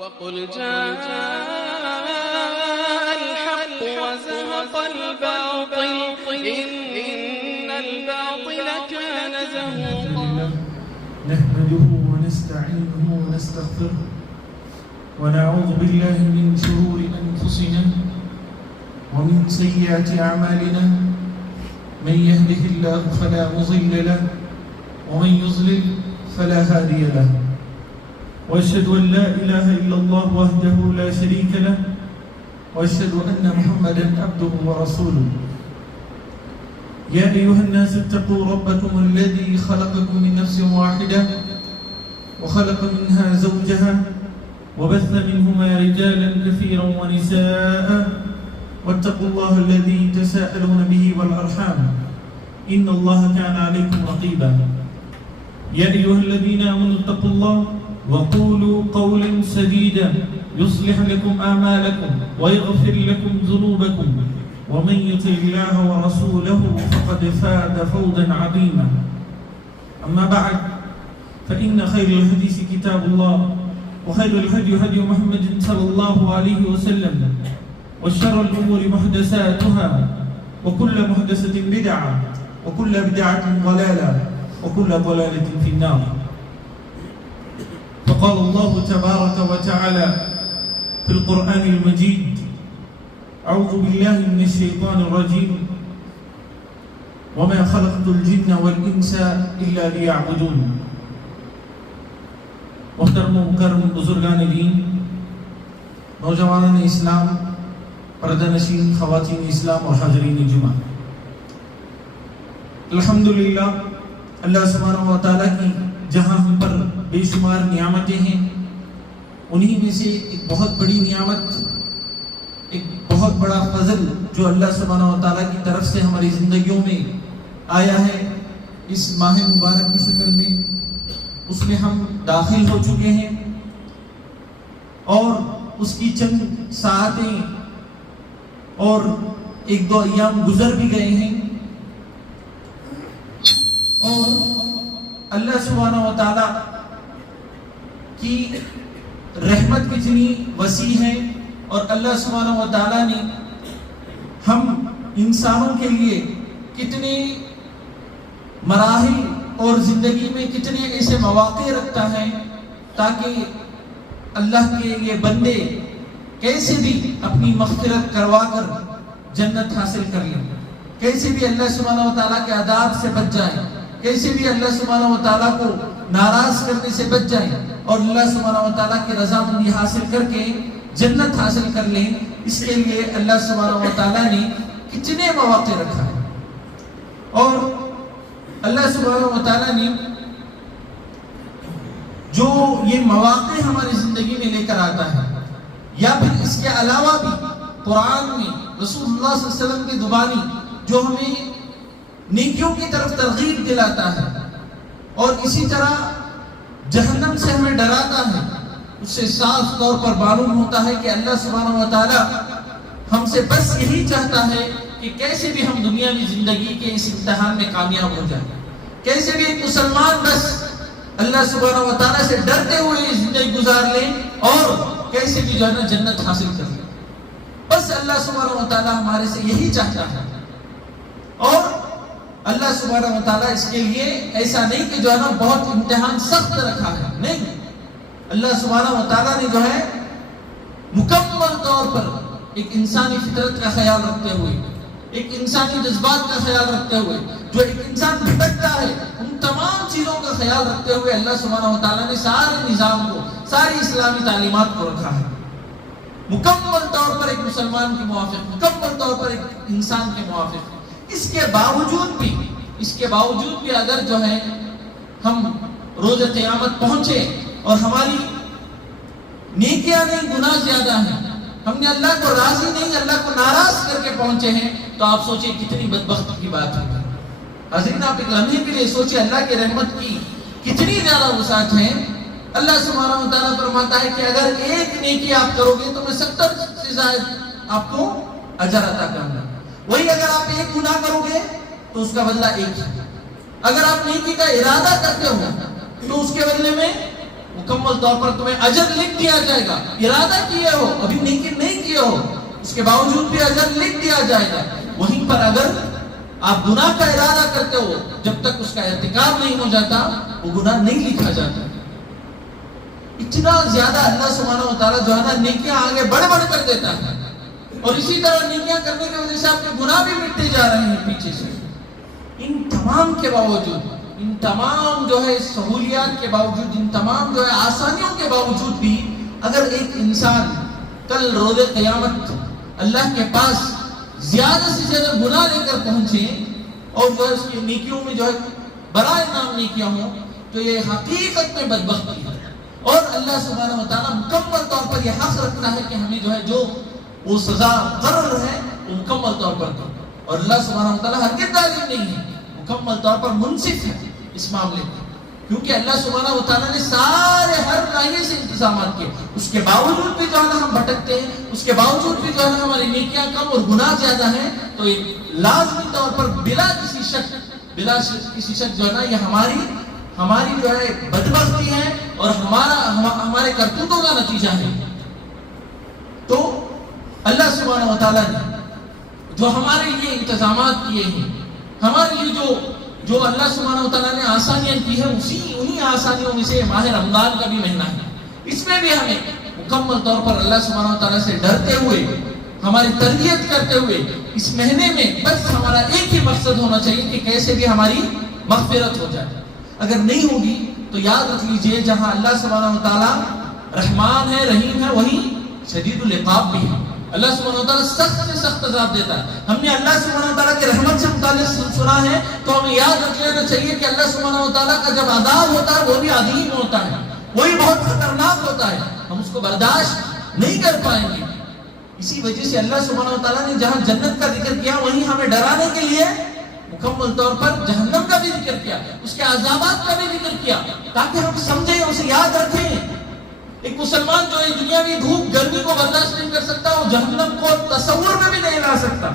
وقل جاء الحق وزهق الباطل إن الباطل كان زهوقا. نحمده ونستعينه ونستغفره ونعوذ بالله من شرور أنفسنا ومن سيئات أعمالنا. من يهده الله فلا مضل له ومن يضلل فلا هادي له. وأشهد أن لا إله إلا الله وحده لا شريك له وأشهد أن محمدا عبده ورسوله. يا أيها الناس اتقوا ربكم الذي خلقكم من نفس واحدة وخلق منها زوجها وبث منهما رجالا كثيرا ونساء واتقوا الله الذي تساءلون به والأرحام إن الله كان عليكم رقيبا. يا أيها الذين آمنوا اتقوا الله وقولوا قولا سديدا يصلح لكم أعمالكم ويغفر لكم ذنوبكم ومن يطع الله ورسوله فقد فاز فوزا عظيما. أما بعد فإن خير الحديث كتاب الله وخير الهدي هدي محمد صلى الله عليه وسلم وشر الأمور محدثاتها وكل محدثة بدعة وكل بدعة ضلالة وكل ضلالة في النار. فقال الله تبارك وتعالى في القرآن المجيد: أعوذ بالله من الشيطان الرجيم وما خلقت الجن والإنس إلا ليعبدون. محترم و مکرم بزرگان دین، نوجوانان اسلام، پردہ نشین خواتین اسلام اور حاضرین جمعہ، الحمدللہ اللہ سبحانہ و تعالیٰ کی جہاں ہم پر بے شمار نعمتیں ہیں، انہی میں سے ایک بہت بڑی نعمت، ایک بہت بڑا فضل جو اللہ سبحانہ و تعالیٰ کی طرف سے ہماری زندگیوں میں آیا ہے اس ماہ مبارک کی شکل میں، اس میں ہم داخل ہو چکے ہیں اور اس کی چند ساعتیں اور ایک دو ایام گزر بھی گئے ہیں، اور اللہ سبحانہ و تعالیٰ کی رحمت کتنی وسیع ہے اور اللہ سبحانہ و تعالیٰ نے ہم انسانوں کے لیے کتنے مراحل اور زندگی میں کتنے ایسے مواقع رکھتا ہے تاکہ اللہ کے یہ بندے کیسے بھی اپنی مغفرت کروا کر جنت حاصل کر لیں، کیسے بھی اللہ سبحانہ و تعالیٰ کے عذاب سے بچ جائیں، کیسے بھی اللہ سبحانہ و تعالیٰ کو ناراض کرنے سے بچ جائیں اور اللہ سبحانہ و تعالیٰ کی رضامندی حاصل کر کے جنت حاصل کر لیں. اس کے لیے اللہ سبحانہ و تعالیٰ نے کتنے مواقع رکھا ہے، اور اللہ سبحانہ و تعالیٰ نے جو یہ مواقع ہماری زندگی میں لے کر آتا ہے، یا پھر اس کے علاوہ بھی قرآن میں رسول اللہ صلی اللہ علیہ وسلم کی زبانی جو ہمیں نیکیوں کی طرف ترغیب دلاتا ہے اور اسی طرح جہنم سے ہمیں ڈراتا ہے، اس سے صاف طور پر معلوم ہوتا ہے کہ اللہ سبحانہ و تعالیٰ ہم سے بس یہی چاہتا ہے کہ کیسے بھی ہم دنیاوی زندگی کے اس امتحان میں کامیاب ہو جائیں، کیسے بھی ایک مسلمان بس اللہ سبحانہ و تعالیٰ سے ڈرتے ہوئے زندگی گزار لیں اور کیسے بھی جو ہے نا جنت حاصل کر لیں. بس اللہ سبحانہ و تعالیٰ ہمارے سے یہی چاہتا ہے، اور اللہ سبحانہ و تعالیٰ اس کے لیے ایسا نہیں کہ جو ہے نا بہت امتحان سخت رکھا ہے، نہیں، اللہ سبحانہ و تعالیٰ نے جو ہے مکمل طور پر ایک انسانی فطرت کا خیال رکھتے ہوئے، ایک انسانی جذبات کا خیال رکھتے ہوئے، جو ایک انسان بھٹکتا ہے ان تمام چیزوں کا خیال رکھتے ہوئے اللہ سبحانہ و تعالیٰ نے سارے نظام کو، ساری اسلامی تعلیمات کو رکھا ہے مکمل طور پر ایک مسلمان کے موافق، مکمل طور پر ایک انسان کے موافق. اس کے باوجود بھی اگر جو ہے ہم روز قیامت پہنچے اور ہماری نیکیاں نہیں گناہ زیادہ ہیں، ہم نے اللہ کو راضی نہیں، اللہ کو ناراض کر کے پہنچے ہیں، تو آپ سوچیں کتنی بدبختی کی بات ہے. حاضرین آپ ایک لمحے کے لیے سوچیں اللہ کی رحمت کی کتنی زیادہ وسعت ہے. اللہ سبحانہ و تعالیٰ فرماتا ہے کہ اگر ایک نیکی آپ کرو گے تو میں 70 سے زائد آپ کو اجر عطا کروں گا. وہی اگر آپ ایک گناہ کرو گے تو اس کا بدلہ ایک ہے. اگر آپ نیکی کا ارادہ کرتے ہو تو اس کے بدلے میں مکمل طور پر تمہیں اجر لکھ دیا جائے گا. ارادہ کیے ہو, ابھی نیکی نہیں کیے ہو, اس کے باوجود بھی اجر لکھ دیا جائے گا. وہیں پر اگر آپ گناہ کا ارادہ کرتے ہو, جب تک اس کا ارتکاب نہیں ہو جاتا وہ گناہ نہیں لکھا جاتا. اتنا زیادہ اللہ سبحانہ و تعالیٰ جو ہے نا نیکیاں آگے بڑھ بڑھ کر دیتا ہے, اور اسی طرح نیکیاں کرنے کی وجہ سے آپ کے گناہ بھی مٹتے جا رہے ہیں پیچھے سے. ان تمام کے باوجود, ان تمام جو ہے سہولیات کے باوجود, ان تمام جو ہے آسانیوں کے باوجود بھی اگر ایک انسان کل روز قیامت اللہ کے پاس زیادہ سے زیادہ گناہ لے کر پہنچے اور جو ہے اس کی نیکیوں میں جو ہے برائے نام نیکیاں ہوں, تو یہ حقیقت میں بدبختی ہے. اور اللہ سبحانہ و تعالیٰ مکمل طور پر یہ حق رکھتا ہے کہ ہمیں جو ہے جو وہ سزا مقرر ہے وہ مکمل طور پر دو. اور اللہ سبحانہ و تعالیٰ ہرگز ظالم نہیں ہے, مکمل طور پر منصف ہے اس معاملے میں, کیونکہ اللہ سبحانہ و تعالیٰ نے سارے ہر ناحیے سے انتظامات کیے. اس کے باوجود بھی جو ہے نا ہم بھٹکتے ہیں, اس کے باوجود بھی جو ہے نا ہماری نیکیاں کم اور گناہ زیادہ ہیں, تو یہ لازمی طور پر بلا کسی شک جو ہے نا یہ ہماری جو ہے بدبختی ہے اور ہمارے کرتوتوں کا نتیجہ ہے. تو اللہ سبحانہ و تعالیٰ نے جو ہمارے لیے انتظامات کیے ہیں, ہمارے لیے جو اللہ سبحانہ و تعالیٰ نے آسانیاں کی ہے, انہی آسانیوں میں سے ماہ رمضان کا بھی مہینہ ہے. اس میں بھی ہمیں مکمل طور پر اللہ سبحانہ و تعالیٰ سے ڈرتے ہوئے, ہماری تربیت کرتے ہوئے اس مہینے میں بس ہمارا ایک ہی مقصد ہونا چاہیے کہ کیسے بھی ہماری مغفرت ہو جائے. اگر نہیں ہوگی تو یاد رکھ لیجئے, جہاں اللہ سبحانہ و تعالیٰ رحمان ہے, رحیم ہے, وہیں شدید العقاب بھی ہے. اللہ سبحانہ و تعالیٰ سخت سے سخت عذاب دیتا ہے. ہم نے اللہ سبحانہ و تعالیٰ کے رحمت سے متعلق سنا ہے, تو ہمیں یاد رکھ لینا چاہیے کہ اللہ سبحانہ و تعالیٰ کا جب عذاب ہوتا ہے وہ بھی عظیم ہوتا ہے, وہی بہت خطرناک ہوتا ہے, ہم اس کو برداشت نہیں کر پائیں گے. اسی وجہ سے اللہ سبحانہ و تعالیٰ نے جہاں جنت کا ذکر کیا وہیں ہمیں ڈرانے کے لیے مکمل طور پر جہنم کا بھی ذکر کیا, اس کے عذابات کا بھی ذکر کیا, تاکہ ہم سمجھیں, اسے یاد رکھیں. ایک مسلمان جو ہے دنیاوی دھوپ گرمی کو برداشت نہیں کر سکتا, وہ جہنم کو تصور میں بھی نہیں لا سکتا,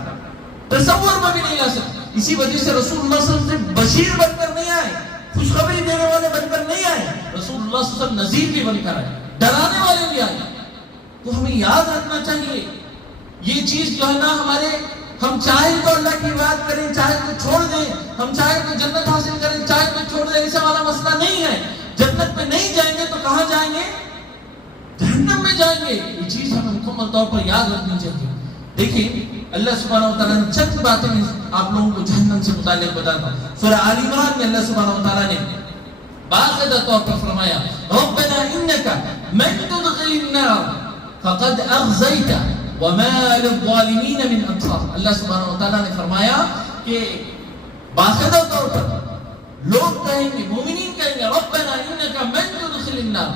تصور میں بھی نہیں لا سکتا. اسی وجہ سے رسول اللہ صلی اللہ علیہ وسلم بشیر بن کر نہیں آئے, خوشخبری دینے والے بن کر نہیں آئے, رسول اللہ صلی اللہ علیہ وسلم نذیر بھی بن کر آئے, ڈرانے والے بھی آئے. تو ہمیں یاد رکھنا چاہیے یہ چیز جو ہے نا ہم چاہے تو اللہ کی بات کریں, چاہے تو چھوڑ دیں, ہم چاہے تو جنت حاصل کریں, چاہے تو چھوڑ دیں, ایسا والا مسئلہ نہیں ہے. جنت میں نہیں جائیں گے تو کہاں جائیں گے؟ جہنم میں جائیں گے. یہ چیز ہمیں مکمل طور پر یاد رکھنی چاہیے. دیکھیں اللہ سبحانہ و تعالیٰ نے چند باتیں آپ لوگوں کو جہنم سے متعلق بتاتا ہوں. سورہ آل عمران میں اللہ سبحانہ و تعالیٰ نے باقاعدہ طور پر فرمایا, ربنا انک من تدخل النار فقد اخزیتہ وَمَا لِلظَّالِمِينَ مِنْ أَنصَارٍ. اللہ سبحانہ و تعالیٰ نے فرمایا کہ باقاعدہ طور پر لوگ کہیں گے, مومنین کہیں گے, رَبَّنَا إِنَّكَ مَنْ تُدْخِلِ النَّارِ,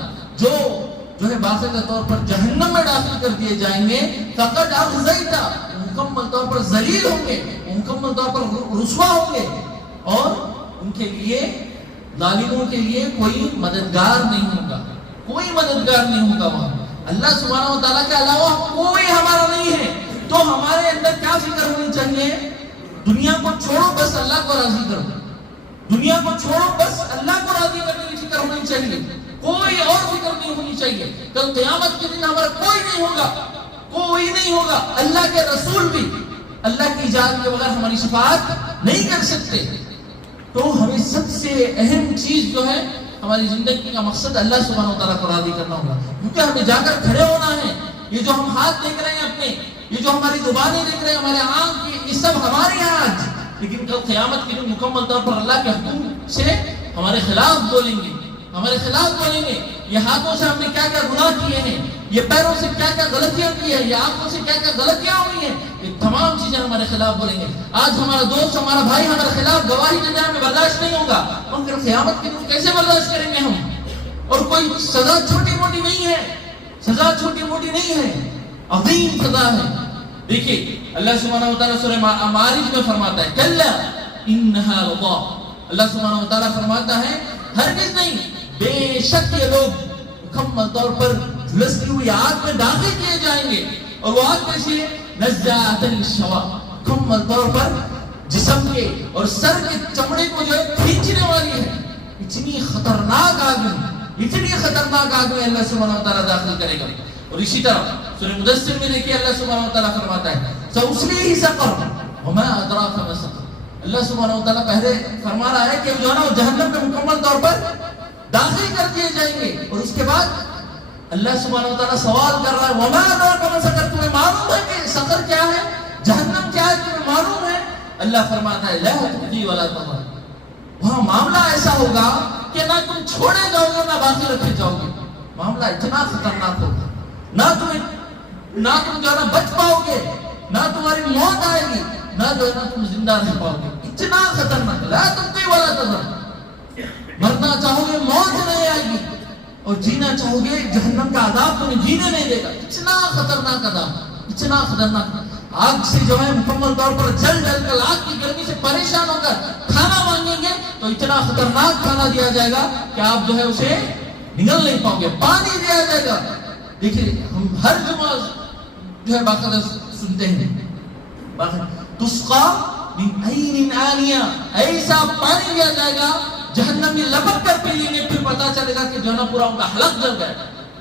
جو ہے باقاعدہ طور پر جہنم میں داخل کر دیے جائیں گے, فَقَدْ أَخْزَيْتَ, مکمل طور پر ذلیل ہوں گے, مکمل طور پر رسوا ہوں گے, اور ان کے لیے, ظالموں کے لیے کوئی مددگار نہیں ہوگا, کوئی مددگار نہیں ہوگا وہاں. اللہ سبحانہ و تعالیٰ کے علاوہ کوئی ہمارا نہیں ہے. تو ہمارے اندر کیا فکر ہونی چاہیے؟ دنیا کو چھوڑو, بس اللہ کو راضی کرو. دنیا کو چھوڑو, بس اللہ کو راضی کرنے کی فکر ہونی چاہیے, کوئی اور فکر نہیں ہونی چاہیے. کل قیامت کے دن ہمارا کوئی نہیں ہوگا, کوئی نہیں ہوگا. اللہ کے رسول بھی اللہ کی اجازت کے بغیر ہماری شفاعت نہیں کر سکتے. تو ہمیں سب سے اہم چیز جو ہے ہماری زندگی کا مقصد اللہ سبحانہ و تعالیٰ کو راضی کرنا ہوگا, کیونکہ ہمیں جا کر کھڑے ہونا ہے. یہ جو ہم ہاتھ دیکھ رہے ہیں اپنے, یہ جو ہماری زبانیں دیکھ رہے ہیں, ہمارے آنکھ, یہ سب ہمارے ہیں آج, لیکن کل قیامت کے دن مکمل طور پر اللہ کے حکم سے ہمارے خلاف بولیں گے, ہمارے خلاف بولیں گے. یہ ہاتھوں سے ہم نے کیا کیا گناہ کیے ہیں, یہ پیروں سے کیا کیا غلطیاں کی ہیں, یہ آنکھوں سے کیا کیا غلطیاں ہوئی ہیں, یہ تمام چیزیں ہمارے خلاف بولیں گے. آج ہمارا دوست, ہمارا بھائی ہمارے خلاف گواہی دینے ہمیں برداشت نہیں ہوگا, اور پھر قیامت کے دن کیسے برداشت کریں گے ہم؟ اور کوئی سزا چھوٹی موٹی نہیں ہے, سزا چھوٹی موٹی نہیں ہے, عظیم سزا ہے. دیکھیے اللہ سبحانہ و تعالیٰ سورہ معارج میں فرماتا ہے, کلا انہا لظا, اللہ سبحانہ و تعالیٰ فرماتا ہے ہرگز نہیں, بے شک یہ لوگ مکمل طور پر جھلستی ہوئی آگ میں داخل کیے جائیں گے. اور وہ آگ کیسی ہے؟ نزاعۃ للشوا, مکمل طور پر جسم کے اور سر کے چمڑے کو جو ہے کھینچنے والی ہے. اتنی خطرناک آگ ہے, اتنی خطرناک آگ میں اللہ سبحانہ و تعالیٰ داخل کرے گا. اور اسی طرح سورہ مدثر میں دیکھیے اللہ سبحانہ و تعالیٰ فرماتا ہے سأصلیہ سقر وما ادراک ما سقر. اللہ سبحانہ و تعالیٰ پہلے فرما رہا ہے کہ جو ہے نا وہ جہنم میں مکمل طور پر داخل کر دیے جائیں گے. اور اس کے بعد اللہ سبحانہ و تعالیٰ سوال کر رہا ہے وما ادراک ما سقر. تمہیں معلوم ہے کہ سقر کیا ہے, جہنم کیا ہے, تمہیں معلوم ہے؟ اللہ فرماتا ہے لا تبدی ولا تضر. وہاں معاملہ ایسا ہوگا کہ نہ تم چھوڑے جاؤ گے نہ باقی رکھے جاؤ گے. معاملہ اتنا خطرناک ہوگا, نہ تم جو ہے نا بچ پاؤ گے, نہ تمہاری موت آئے گی, نہ جو ہے نا تم زندہ رہ پاؤ گے. اتنا خطرناک. لا تبدی ولا تضر. مرنا چاہو گے موت نہیں آئے گی, اور جینا چاہو گے جہنم کا عذاب تمہیں جینے نہیں دے گا. اتنا خطرناک عذاب, اتنا خطرناک. آگ سے جو ہے مکمل طور پر جل کر آگ کی گرمی سے پریشان ہو کر کھانا مانگیں گے تو اتنا خطرناک کھانا دیا جائے گا کہ آپ جو ہے اسے نگل نہیں پاؤ گے. پانی دیا جائے گا. دیکھیے ہم ہر جمعہ جو ہے باقاعدہ سنتے ہیں تسقا من عین آنیہ, ایسا پانی دیا جائے گا جہنم میں لپک کر پی لیں گے, پھر پتا چلے گا کہ جو ہے نا پورا ان کا حلق جل گیا.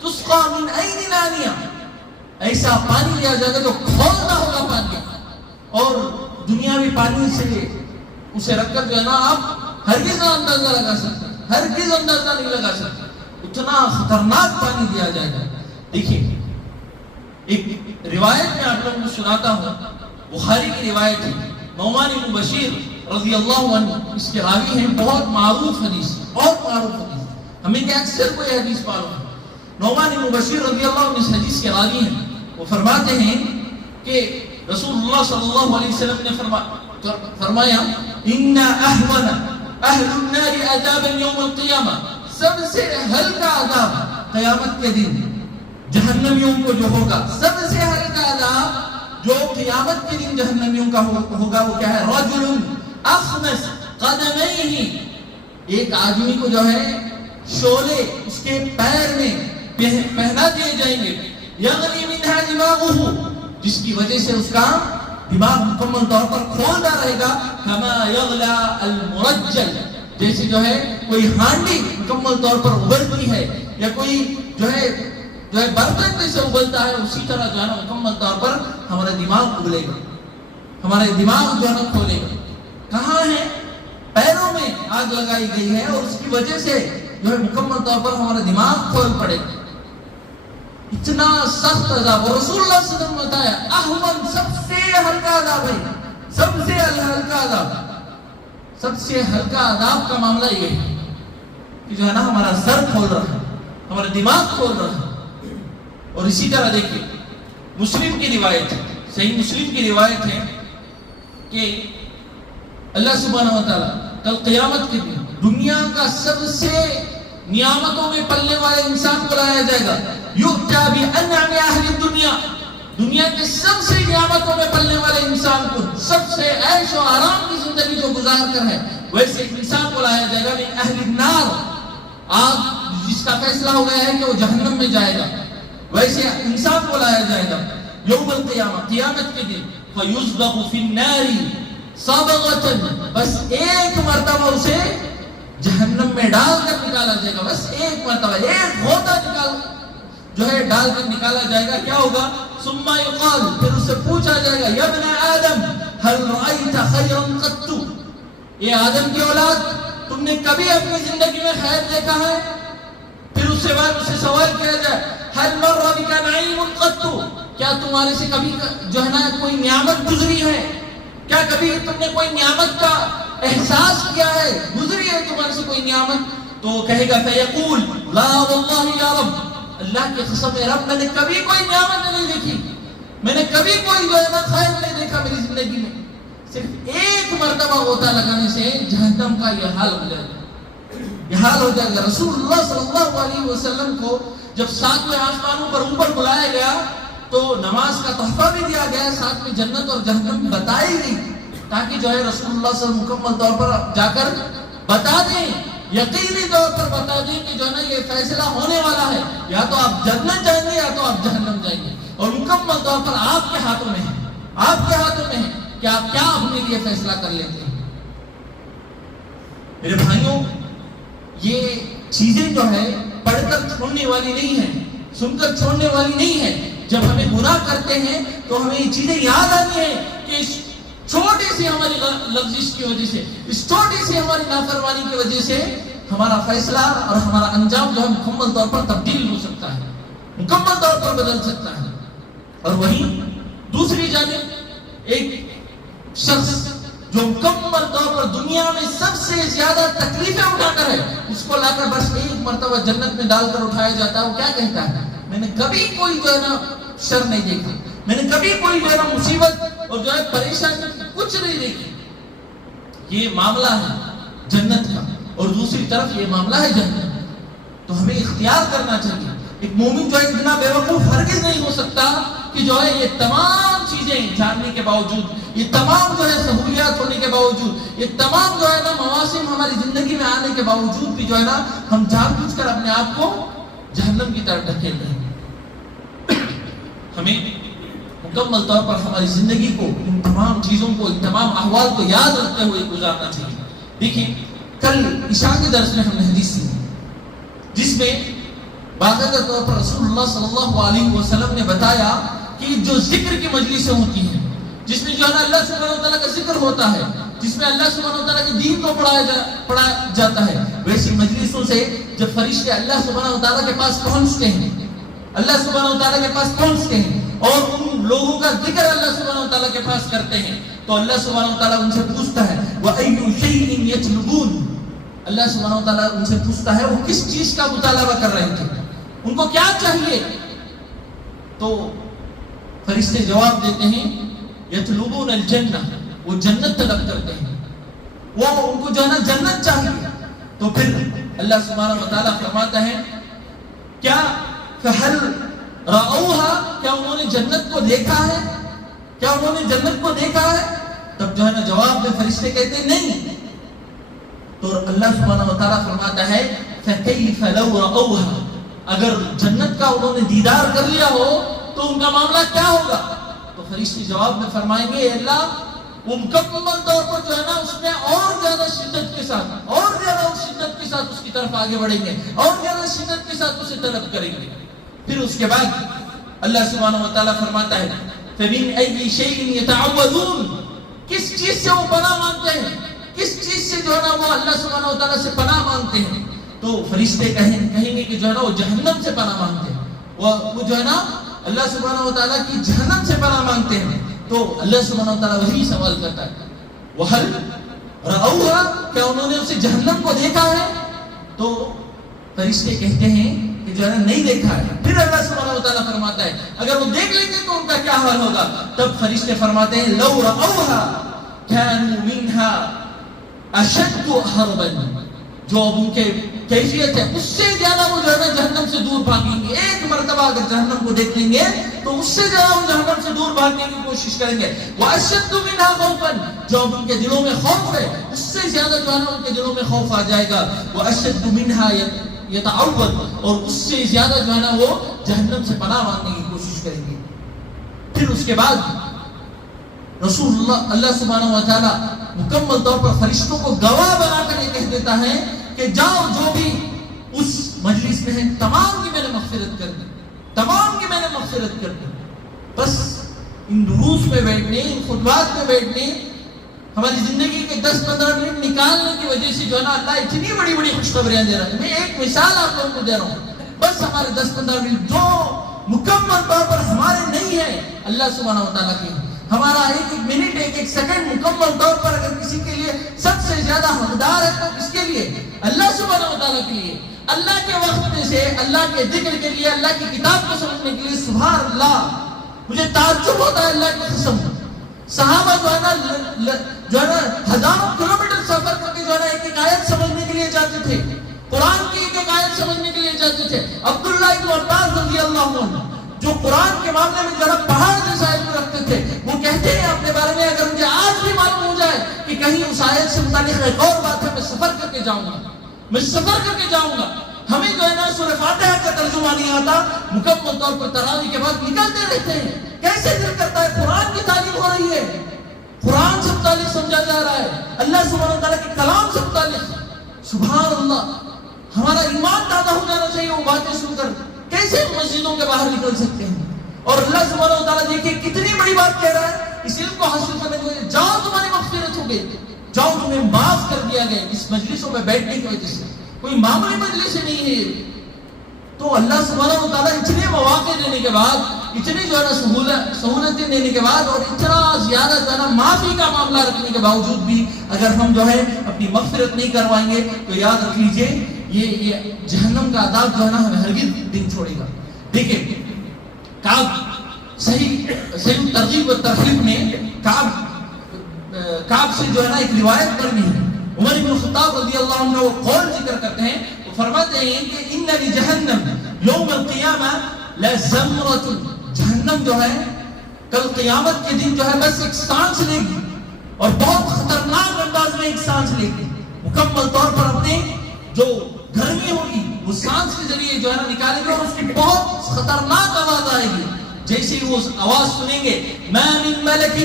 تسقا من عین آنیہ, ایسا پانی لیا جائے گا جو کھولتا ہوگا پانی, اور دنیاوی پانی سے اسے رکھ کر جو ہے نا آپ ہرگز اندازہ لگا سکتے, ہرگز اندازہ نہیں لگا سکتے. اتنا خطرناک پانی دیا جائے گا. دیکھیے ایک روایت میں آپ لوگوں کو سناتا ہوں, بخاری کی روایت ہے. نعمان بن بشیر رضی اللہ عنہ اس کے راوی ہیں, بہت معروف حدیث, بہت معروف حدیث. ہمیں کہ اکثر کوئی حدیث معلوم ہے. نعمان بن بشیر رضی اللہ عنہ اس حدیث کے راوی ہیں. وہ فرماتے ہیں کہ رسول اللہ صلی اللہ علیہ وسلم نے فرمایا ان احون اہل النار عذابا یوم القیامہ, سب سے ہلکا عذاب قیامت کے دن جہنمیوں کو جو ہوگا, سب سے ہلکا عذاب جو قیامت کے دن جہنمیوں کا ہوگا وہ کیا ہے؟ رجل اخمس قدمیہ, ایک آدمی کو جو ہے شولے اس کے پیر میں پہنا دیے جائیں گے. یغلی منہا دماغہ, جس کی وجہ سے اس کا دماغ مکمل طور پر کھولتا رہے گا. کما یغلا المرجل, جیسے جو ہے کوئی ہانڈی مکمل طور پر ابلتی ہے, یا کوئی جو ہے برتن جیسے ابلتا ہے, اسی طرح جو ہے نا مکمل طور پر ہمارا دماغ ابلے گا, ہمارے دماغ جو ہے نا کھولے گا. کہاں ہے؟ پیروں میں آگ لگائی گئی ہے, اور اس کی وجہ سے جو ہے مکمل طور پر ہمارا دماغ کھول پڑے گا. اتنا سخت عذاب. اور رسول اللہ صلی اللہ علیہ وسلم نے بتایا احمد سب سے ہلکا عذاب ہے, سب سے ہلکا عذاب, سب سے ہلکا عذاب کا معاملہ یہ ہے کہ جو ہے نا ہمارا سر کھول رہا ہے, ہمارا دماغ کھول رہا ہے. اور اسی طرح دیکھیے مسلم کی روایت ہے, صحیح مسلم کی روایت ہے کہ اللہ سبحانہ و تعالیٰ کل قیامت کے دن دنیا کا سب سے نعمتوں میں پلنے والے انسان کو لایا جائے گا. یؤتی بانعم اہل الدنیا, دنیا کے سب سے نعمتوں میں پلنے والے انسان کو, سب سے عیش و آرام کی زندگی جو گزار کر ہے, ویسے انسان کو لایا جائے گا من اہل النار, آگ جس کا فیصلہ ہو گیا ہے کہ وہ جہنم میں جائے گا, ویسے انسان کو لایا جائے گا یوم القیامہ, قیامت کے دن. فیصبغ فی النار صبغة, بس ایک مرتبہ اسے جہنم میں ڈال کر نکالا جائے گا, بس ایک مرتبہ, ایک غوطہ نکال جو ہے ڈال کر نکالا جائے گا. کیا ہوگا؟ ثم یقال, پھر اس سے پوچھا جائے گا یا ابن آدم هل رأيت خیرا قط, یہ آدم کی اولاد تم نے کبھی اپنی زندگی میں خیر دیکھا ہے؟ پھر اس سے بعد اسے سوال کیا جائے هل مر بک نعیم قط, کیا تمہارے سے کبھی جو ہے نا کوئی نعمت گزری ہے؟ کیا کبھی تم نے کوئی نعمت کا احساس کیا ہے, گزری ہے تمہارے سے کوئی نعمت؟ تو کہے گا فیقول لا واللہ یا رب, اللہ کی قسم ہے رب, میں نے کبھی کوئی نعمت نہیں دیکھی, میں نے کبھی کوئی جو ہے نا خیر نہیں دیکھا میری زندگی میں. صرف ایک مرتبہ غوطہ لگانے سے جہنم کا یہ حال ہو جائے گا, یہ حال ہو جائے گا. رسول اللہ صلی اللہ علیہ وسلم کو جب ساتویں آسمانوں پر اوپر بلایا گیا تو نماز کا تحفہ بھی دیا گیا, ساتھ میں جنت اور جہنم بتائی گئی, تاکہ جو ہے رسول اللہ صلی اللہ علیہ وسلم مکمل طور پر جا کر بتا دیں, یقینی طور پر بتا دیں کہ جو ہے نا یہ فیصلہ ہونے والا ہے, یا تو آپ جنت جائیں گے یا تو آپ جہنم جائیں گے, اور مکمل طور پر آپ کے ہاتھوں میں ہے, آپ کے ہاتھوں میں ہے کہ آپ کیا اپنے لیے فیصلہ کر لیتے ہیں. میرے بھائیوں, یہ چیزیں جو ہے پڑھ کر چھوڑنے والی نہیں ہے، سن کر چھوڑنے والی نہیں ہے. جب ہمیں گناہ کرتے ہیں تو ہمیں یہ چیزیں یاد آنی ہیں کہ اس چھوٹی سی ہماری لفظ کی وجہ سے، اس چھوٹی سی ہماری نافرمانی کی وجہ سے ہمارا فیصلہ اور ہمارا انجام جو ہے مکمل طور پر تبدیل ہو سکتا ہے، مکمل طور پر بدل سکتا ہے. اور وہیں دوسری جانب ایک شخص جو مکمل طور پر دنیا میں سب سے زیادہ تکلیفیں اٹھا کر ہے، اس کو لا کر بس ایک مرتبہ جنت میں ڈال کر اٹھایا جاتا ہے. وہ کیا کہتا ہے؟ میں نے کبھی کوئی جو ہے نا شر نہیں دیکھا، میں نے کبھی کوئی جو ہے نا مصیبت اور جو ہے پریشانی کچھ نہیں دیکھی. یہ معاملہ ہے جنت کا، اور دوسری طرف یہ معاملہ ہے جہنم. تو ہمیں اختیار کرنا چاہیے. ایک مومن جو ہے اتنا بے وقوف ہرگز نہیں ہو سکتا کہ جو ہے یہ تمام چیزیں جاننے کے باوجود، یہ تمام جو ہے سہولیات ہونے کے باوجود، یہ تمام جو ہے نا مواسم ہماری زندگی میں آنے کے باوجود بھی جو ہے نا ہم جان بوجھ کر اپنے آپ کو جہنم کی طرف ڈھکیل رہے ہیں. ہمیں مکمل طور پر ہماری زندگی کو ان تمام چیزوں کو، ان تمام احوال کو یاد رکھتے ہوئے گزارنا چاہیے. دیکھیں کل عشاء کے درس میں ہم نے حدیث سنی جس میں باقاعدہ طور پر رسول اللہ صلی اللہ علیہ وسلم نے بتایا کہ جو ذکر کی مجلسیں ہوتی ہیں، جس میں جو ہے نا اللہ سبحانہ و تعالیٰ کا ذکر ہوتا ہے، جس میں اللہ سبحانہ و تعالیٰ کے دین کو پڑھایا جاتا ہے، ویسی مجلسوں سے جب فرشتے اللہ سبحانہ و تعالیٰ کے پاس پہنچتے ہیں، اللہ سبحانہ و تعالیٰ کے پاس پہنچتے ہیں اور ان لوگوں کا ذکر اللہ سبحانہ و تعالیٰ کے پاس کرتے ہیں، تو اللہ سبحانہ و تعالیٰ ان سے پوچھتا ہے وَأَيُّ شَيْءٍ يَطْلُبُونَ. اللہ سبحانہ و تعالیٰ ان سے پوچھتا ہے وہ کس چیز کا مطالبہ کر رہے تھے، ان کو کیا چاہیے. تو فرشتے جواب دیتے ہیں یطلبون الجنہ، وہ جنت طلب کرتے ہیں، وہ ان کو جو ہے نا جنت چاہیے. تو پھر اللہ سبحانہ و تعالیٰ فرماتا ہے کیا فہل رأوہا، کیا انہوں نے جنت کو دیکھا ہے، کیا انہوں نے جنت کو دیکھا ہے. تب جو ہے نا جواب میں فرشتے کہتے ہیں نہیں. تو اللہ سبحانہ و تعالیٰ فرماتا ہے فَكَيْفَ لَوْ رَأَوْهَا، اگر جنت کا انہوں نے دیدار کر لیا ہو تو ان کا معاملہ کیا ہوگا. تو فرشتے جواب میں فرمائیں گے اے اللہ وہ مکمل طور پر جو ہے نا اس میں اور زیادہ شدت کے ساتھ، اور زیادہ شدت کے ساتھ اس کی طرف آگے بڑھیں گے، اور زیادہ شدت کے ساتھ اسے طلب کریں گے. پھر اس کے بعد اللہ سبحانہ و تعالیٰ فرماتا ہے فَمِنْ أَيِّ شَيْءٍ يَتَعَوَّذُونَ، کس چیز سے وہ پناہ مانگتے ہیں، کس چیز سے جو ہے نا وہ اللہ سبحانہ و تعالیٰ سے پناہ مانگتے ہیں. تو فرشتے کہیں گے کہ جو ہے نا وہ جہنم سے پناہ مانگتے ہیں، وہ جو ہے نا اللہ سبحانہ و تعالیٰ کی جہنم سے پناہ مانگتے ہیں. تو اللہ سبحانہ و تعالیٰ وہی سوال کرتا ہے وَهَلْ رَأَوْهَا، کیا انہوں نے اسے جہنم کو دیکھا ہے. تو فرشتے کہتے ہیں کہ جو ہے نا نہیں دیکھا ہے. پھر اللہ سبحانہ و تعالیٰ فرماتا ہے اگر وہ دیکھ لیں گے تو ان کا کیا حال ہوگا. تب فرشتے فرماتے ہیں لَوْ رَأَوْهَا كَانُوا مِنْهَا أَشَدُّ هَرْبًا، جو اب ان کے کیفیت ہے اس سے زیادہ وہ جو ہے نا جہنم سے دور بھاگیں گے. ایک مرتبہ اگر جہنم کو دیکھ لیں گے تو اس سے زیادہ وہ جہنم سے دور بھاگنے کی کوشش کریں گے. وَأَشَدُّ مِنْهَا خَوْفًا، جو اب ان کے دلوں میں خوف ہے اس سے زیادہ جو ہے نا ان کے دلوں میں خوف آ جائے گا. وَأَشَدُّ مِنْهَا يَتَعَوَّذُ، اور اس سے زیادہ جو ہے نا وہ جہنم سے پناہ مانگنے کی کوشش کریں گے. پھر اس کے بعد رسول اللہ سبحانہ و تعالیٰ مکمل طور پر فرشتوں کو گواہ بنا کر یہ کہہ دیتا ہے کہ جاؤ جو بھی اس مجلس میں ہیں تمام کی میں نے مغفرت کر دی، تمام کی میں نے مغفرت کر دی. بس ان دروس میں بیٹھنے، ان خطبات میں بیٹھنے، ہماری زندگی کے 10-15 منٹ نکالنے کی وجہ سے جو ہے نا اللہ اتنی بڑی بڑی خوشخبریاں دے رہا ہے. میں ایک مثال آپ لوگوں کو دے رہا ہوں، بس ہمارے 10-15 منٹ جو مکمل طور پر ہمارے نہیں ہے اللہ سبحانہ و تعالیٰ کی، ہمارا ایک منٹ ایک سیکنڈ مکمل طور پر اگر کسی کے لیے سب سے زیادہ حقدار ہے تو کس کے لیے؟ اللہ سبحانہ و تعالیٰ کے لیے. اللہ کے وقت میں سے اللہ کے ذکر کے لیے، اللہ کی کتاب کو سمجھنے کے لیے سبحان اللہ. مجھے تعجب ہوتا ہے اللہ کی قسم، صحابہ جو ہے نا ہزاروں کلومیٹر سفر کر کے جو ہے نا ایک آیت سمجھنے کے لیے جاتے تھے، قرآن کی ایک آیت سمجھنے کے لیے جاتے تھے. عبداللہ بن عباس رضی اللہ عنہ جو قرآن کے معاملے میں ذرا پہاڑ جیسا علم رکھتے تھے، وہ کہتے ہیں اپنے بارے میں اگر مجھے آج بھی معلوم ہو جائے کہ کہیں اس آیت سے متعلق ایک اور بات ہے، میں سفر کر کے جاؤں گا، میں سفر کر کے جاؤں گا. ہمیں جو ہے نا سورہ فاتحہ کا ترجمہ نہیں آتا، مکمل طور پر تراویح کے بعد نکلتے رہتے ہیں. کیسے دل کرتا ہے قرآن کی تعلیم ہو رہی ہے، قرآن سے متعلق سمجھا جا رہا ہے، اللہ سبحانہ و تعالیٰ کے کلام سے متعلق. سبحان اللہ. ہمارا ایمان تازہ ہو جانا چاہیے وہ باتیں سن کر. کیسے مسجدوں کے باہر نکل سکتے ہیں؟ اور اللہ سبحانہ و تعالیٰ دیکھیں کتنی بڑی بات کہہ رہا ہے اس علم کو حاصل کرنے کے لیے. جاؤ تمہاری مغفرت ہو گئی، جاؤ تمہیں معاف کر دیا گیا. اس مجلسوں میں بیٹھنے کی وجہ سے کوئی معمولی مجلس نہیں ہے. تو اللہ سبحانہ و تعالیٰ اتنے مواقع دینے کے بعد، اتنی جو ہے نا سہولتیں دینے کے بعد، اور اتنا زیادہ جو ہے نا معافی کا معاملہ رکھنے کے باوجود بھی اگر ہم جو ہے اپنی مغفرت نہیں کروائیں گے تو یاد رکھ لیجئے یہ جہنم کا عذاب جو ہے نا ہمیں ہرگز دن چھوڑے گا. دیکھیں صحیح ترغیب و ترہیب میں کعب سے جو ہے نا ایک روایت پڑھنی ہے. عمر بن خطاب رضی اللہ عنہ وہ قول ذکر کرتے ہیں، وہ فرماتے ہیں کہ ان لجہنم یوم القیامہ لزمرۃ، جہنم جو ہے کل قیامت کے دن جو ہے بس ایک سانس لے گی، اور بہت خطرناک انداز میں ایک سانس لے گی. مکمل طور پر اپنے جو گرمی ہوگی وہ سانس کے ذریعے جو ہے نا نکالے گا، اور اس کی بہت خطرناک آواز آئے گی. جیسے ہی وہ آواز سنیں گے، ما من ملک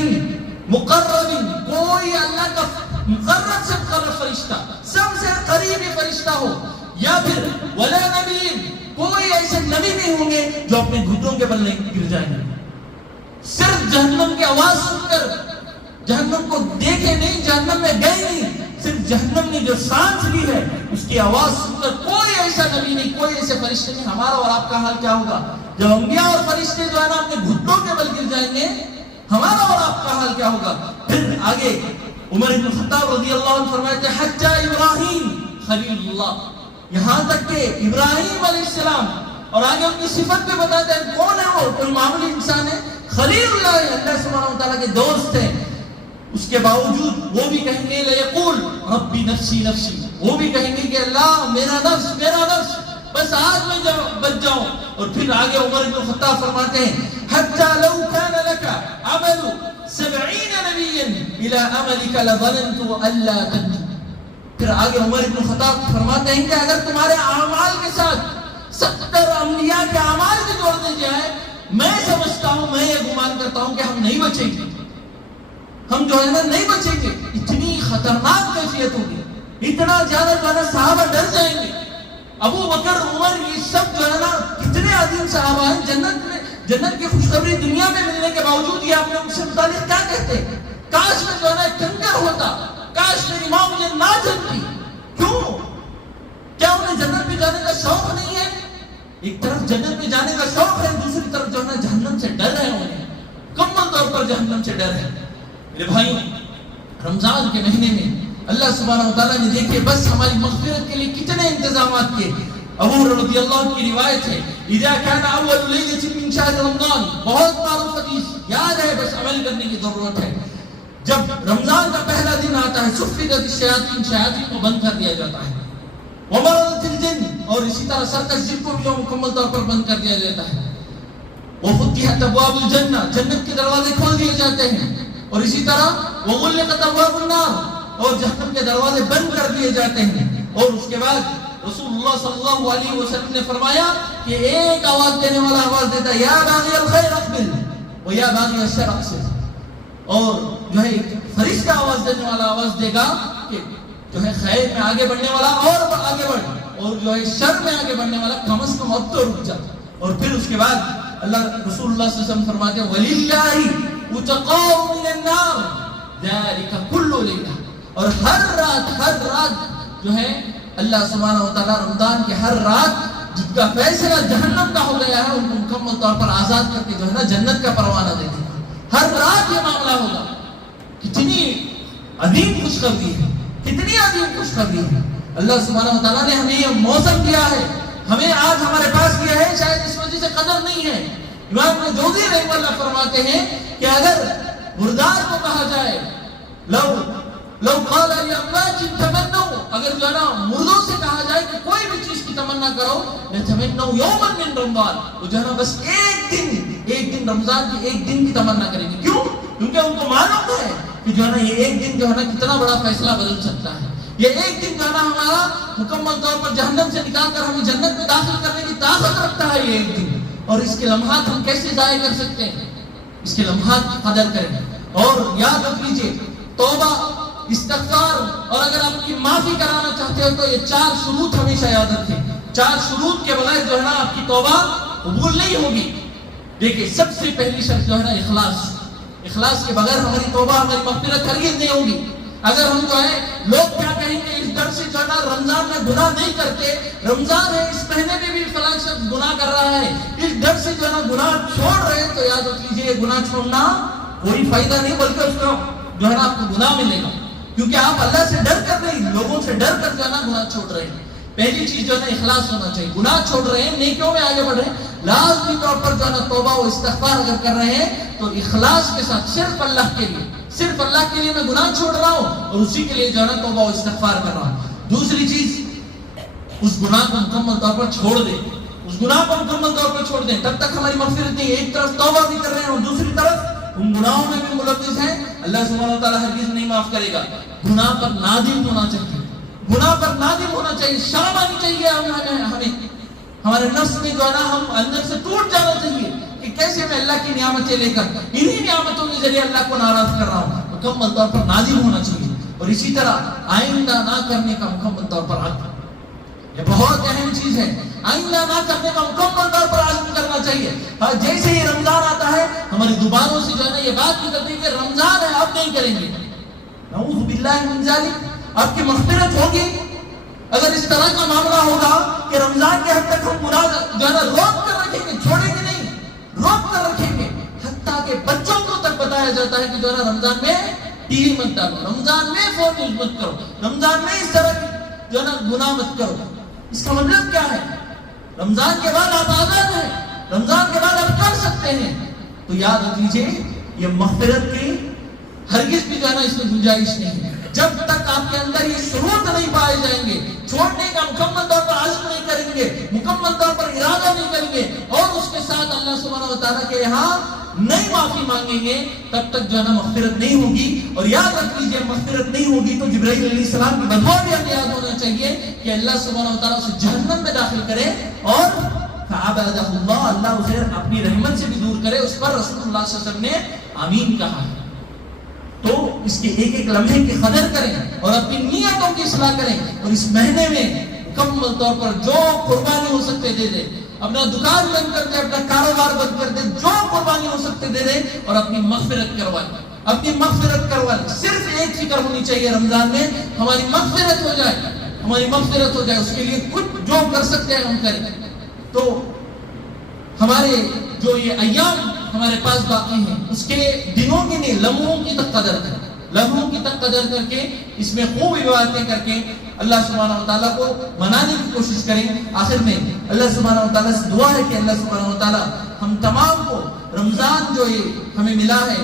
مقرب، کوئی اللہ کا مقرب سے مقرب فرشتہ، سب سے قریب فرشتہ ہو، یا پھر ولا نبی، کوئی ایسے نبی نہیں ہوں گے جو اپنے گھٹنوں کے بل گر جائیں گے. صرف جہنم کی آواز سن کر، جہنم کو دیکھے نہیں، جہنم میں گئے نہیں، صرف جہنم نے جو سانس لی ہے اس کی آواز سن کر کوئی ایسا نبی نہیں، کوئی ایسے فرشتے نہیں. ہمارا اور آپ کا حال کیا ہوگا جب انبیاء اور فرشتے جو ہے نا اپنے گھٹنوں کے بل گر جائیں گے؟ ہمارا اور آپ کا حال کیا ہوگا؟ پھر آگے عمر بن خطاب رضی اللہ عنہ فرماتے ہیں حتی ابراہیم خلیل اللہ، یہاں تک کہ ابراہیم علیہ السلام، اور آگے ان کی صفت پہ بتاتے ہیں کون ہے وہ، کوئی معمولی انسان ہے، خلیل اللہ ہے، اللہ سبحانہ و تعالیٰ کے دوست ہیں. اس کے باوجود وہ بھی کہیں گے لیقول ربی نفسی نفسی، وہ بھی کہیں گے کہ اللہ میرا نفس میرا نفس، بس آج میں بچ جاؤں. اور پھر آگے عمر بن خطاب فرماتے ہیں حتی لو کان لک عمل 70 نبیا الى عملک لظننت الا تنجو. پھر آگے عمر بن خطاب فرماتے ہیں کہ اگر تمہارے اعمال کے ساتھ 70 انبیاء کے اعمال بھی جوڑ دیے جائیں، میں سمجھتا ہوں، میں یہ گمان کرتا ہوں کہ ہم نہیں بچیں گے، ہم جو ہے نا نہیں بچیں گے. اتنی خطرناک کیفیت ہوگی، اتنا زیادہ جو ہے نا صحابہ ڈر جائیں گے. ابو بکر، عمر، یہ سب جو ہے نا کتنے عظیم صحابہ ہیں، جنت کی خوشخبری دنیا میں ملنے کے باوجود یہ آپ نے ان سے متعلق کیا کہتے ہیں؟ کاش میں جو ہے نا ایک کنکر ہوتا، کاش میری ماں مجھے نہ جنتی. کیوں؟ کیا انہیں جنت میں جانے کا شوق نہیں ہے؟ ایک طرف جنت میں جانے کا شوق ہے، دوسری طرف جو ہے نا جہنم سے ڈر ہے، انہیں مکمل طور پر جہنم سے ڈر ہے. میرے بھائیوں، رمضان کے مہینے میں اللہ سبحانہ و تعالیٰ نے دیکھے بس ہماری مغفرت کے لیے کتنے انتظامات کیے. ابو ہریرہ رضی اللہ عنہ کی روایت ہے اذا كان اول ليلة من شهر رمضان، بہت معروف حدیث، یاد ہے، بس عمل کرنے کی ضرورت ہے. جب رمضان کا پہلا دن آتا ہے صفدت الشیاطین، شیاطین کو بند کر دیا جاتا ہے. ومرضت الجن، اور اسی طرح سرکش جن کو بھی مکمل طور پر بند کر دیا جاتا ہے. وفتحت ابواب الجنہ، جنت کے دروازے کھول دیے جاتے ہیں. اور اسی طرح وغلقت ابواب النار، اور جہنم کے دروازے بند کر دیے جاتے ہیں. اور اس کے بعد رسول اللہ صلی اللہ علیہ وسلم نے فرمایا کہ ایک آواز دینے والا آواز دیتا ہے یا باغی الخیر اقبل و یا باغی الشر اقصر. اور جو ہے ایک فرشتہ آواز دینے والا آواز دے گا کہ جو ہے خیر میں آگے بڑھنے والا اور آگے بڑھ، اور جو ہے شر میں آگے بڑھنے والا کم از کم اب تو رک جا. اور پھر اس کے بعد اللہ رسول اللہ صلی اللہ علیہ وسلم فرماتے ہیں وَلِلَّهِ اتقاء من النار ذلك كل ليلة، اور ہر رات جو ہے اللہ سبحانہ و تعالیٰ رمضان کے ہر رات جن کا فیصلہ جہنم کا ہو گیا ہے ان کو مکمل طور پر آزاد کر کے جو ہے نا جنت کا پروانہ دے دے گا. ہر رات یہ معاملہ ہوگا. کتنی عظیم خوشخبری ہے، کتنی عظیم خوشخبری ہے. اللہ سبحانہ و تعالیٰ نے ہمیں یہ موسم دیا ہے، ہمیں آج ہمارے پاس کیا ہے، شاید اس وجہ سے قدر نہیں ہے. امام ابن جوزی رحمہ اللہ فرماتے ہیں کہ اگر مردار کو کہا جائے لو قال للاموات تمنوا، اگر جو ہے نا مردوں سے کہا جائے کہ کوئی بھی چیز کی تمنا کرو، لتمنوا یوما من رمضان، وہ جو ہے نا بس ایک دن رمضان کی ایک دن کی تمنا کریں گے. کیوں؟ کیونکہ ان کو معلوم ہے کہ جو ہے نا یہ ایک دن جو ہے نا کتنا بڑا فیصلہ بدل سکتا ہے. یہ ایک دن جو ہے نا ہمارا مکمل طور پر جہنم سے نکال کر ہمیں جنت میں داخل کرنے کی طاقت رکھتا ہے یہ ایک دن. اور اس کے لمحات ہم کیسے ضائع کر سکتے ہیں؟ اس کے لمحات کی قدر کریں. اور یاد رکھ لیجیے توبہ استغفار اور اگر آپ کی معافی کرانا چاہتے ہو تو یہ 4 شروط ہمیشہ یاد رکھیں. 4 شروط کے بغیر جو ہے نا آپ کی توبہ قبول نہیں ہوگی. دیکھیں سب سے پہلی شرط جو ہے نا اخلاص. اخلاص کے بغیر ہماری توبہ ہماری مغفرت ہرگز نہیں ہوگی. اگر ہم جو ہے لوگ کیا کہیں گے اس ڈر سے جو ہے نا رمضان میں گناہ نہیں کرتے, رمضان ہے اس مہینے میں بھی فلاں شخص گناہ کر رہا ہے, اس ڈر سے جو ہے نا گناہ چھوڑ رہے ہیں, تو یاد رکھ لیجیے گناہ چھوڑنا کوئی فائدہ نہیں بلکہ اس کا جو ہے نا آپ کو گناہ ملے گا, کیونکہ آپ اللہ سے ڈر کر رہے ہیں, لوگوں سے ڈر کر جو ہے نا گناہ چھوڑ رہے ہیں. پہلی چیز جو ہے نا اخلاص ہونا چاہیے. گناہ چھوڑ رہے ہیں, نیکیوں میں آگے بڑھ رہے ہیں, لازمی طور پر جو ہے نا توبہ و استغفار اگر کر رہے ہیں تو اخلاص کے ساتھ صرف اللہ کے لیے, صرف اللہ کے لیے میں گناہ چھوڑ رہا ہوں اور اسی کے لیے جو ہے نا توبہ و استغفار کر رہا ہوں. دوسری چیز, اس گناہ کو مکمل طور پر چھوڑ دیں, اس گناہ کو مکمل طور پر چھوڑ دیں. تب تک ہماری مغفرت نہیں. ایک طرف توبہ بھی کر رہے ہیں اور دوسری طرف ان گناہوں میں بھی ملوث ہیں, اللہ سبحانہ و تعالیٰ ہرگز نہیں معاف کرے گا. گناہ پر نادم ہونا چاہیے, گناہ پر نادم ہونا چاہیے, شرم آنی چاہیے ہمیں, ہمارے نفس میں جو ہے نا ہم اندر سے ٹوٹ جانا چاہیے کہ کیسے میں اللہ کی نعمتیں لے کر انہی نعمتوں کے ذریعے اللہ کو ناراض کر رہا ہوں. مکمل طور پر نادم ہونا چاہیے. اور اسی طرح آئندہ نہ کرنے کا مکمل طور پر عزم, یہ بہت اہم چیز ہے. آئندہ نہ کرنے کا مکمل طور پر عزم کرنا چاہیے. جیسے ہی رمضان آتا ہے ہماری زبانوں سے جو ہے نا یہ بات نکلتی ہے کہ رمضان ہے اب نہیں کریں گے. نعوذ باللہ من ذالک. آپ کی مغفرت ہوگی اگر اس طرح کا معاملہ ہوگا کہ رمضان کے حد تک ہم گناہ جو ہے نا روک کر رکھیں گے, چھوڑیں گے نہیں, روک کر رکھیں گے. حتیٰ کہ بچوں کو تک بتایا جاتا ہے کہ جو ہے نا رمضان میں ٹی وی مت ڈالو, رمضان میں فون یوز مت کرو, رمضان میں اس طرح جو ہے نا گناہ مت کرو. اس کا مطلب کیا ہے؟ رمضان کے بعد آپ آزاد ہیں, رمضان کے بعد آپ کر سکتے ہیں. تو یاد رکھ لیجیے یہ مغفرت کی ہرگز بھی جو ہے نا اس میں گنجائش نہیں ہے. جب تک آپ کے اندر یہ شروط نہیں پائے جائیں گے, چھوڑنے کا مکمل طور پر عزم نہیں کریں گے, مکمل طور پر ارادہ نہیں کریں گے اور اس کے ساتھ اللہ سبحانہ و تعالیٰ کے یہاں نئی معافی مانگیں گے, تب تک جو ہے نا مغفرت نہیں ہوگی. اور یاد رکھ لیجیے مغفرت نہیں ہوگی تو جبرائیل علیہ السلام کی بدعا بھی ہمیں یاد ہونا چاہیے کہ اللہ سبحانہ و تعالیٰ اسے جہنم میں داخل کرے اور فعبدہ اللہ, اللہ اسے اپنی رحمت سے بھی دور کرے. اس پر رسول اللہ صلی اللہ علیہ وسلم نے آمین کہا ہے. تو اس کے ایک ایک لمحے کی قدر کریں اور اپنی نیتوں کی اصلاح کریں. اور اس مہینے میں مکمل طور پر جو قربانی ہو سکتے دے دیں, اپنا دکان بند کر دیں, اپنا کاروبار بند کر دیں, جو قربانی ہو سکتے دے دیں اور اپنی مغفرت کروائیں, اپنی مغفرت کروائیں. صرف ایک فکر ہونی چاہیے رمضان میں, ہماری مغفرت ہو جائے, ہماری مغفرت ہو جائے. اس کے لیے کچھ جو کر سکتے ہیں ہم کریں. تو ہمارے جو یہ ایام ہمارے پاس باقی ہیں اس کے دنوں کی نہیں لمحوں کی تک قدر کریں, لمحوں کی تک قدر کر کے اس میں خوب عبادتیں کر کے اللہ سبحانہ و تعالیٰ کو منانے کی کوشش کریں. آخر میں اللہ سبحانہ و تعالیٰ سے دعا ہے کہ اللہ سبحانہ و تعالیٰ ہم تمام کو رمضان جو یہ ہمیں ملا ہے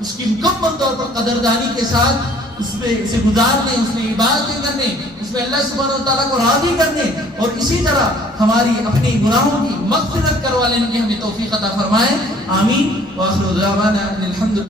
اس کی مکمل طور پر قدردانی کے ساتھ اس میں سے گزارنے, اس میں عبادتیں کرنے, اس میں اللہ سبحانہ و تعالیٰ کو راضی کرنے اور اسی طرح ہماری اپنی گناہوں کی مغفرت کروا لینے کی ہمیں توفیق عطا فرمائے. آمین. وآخر دعوانا الحمد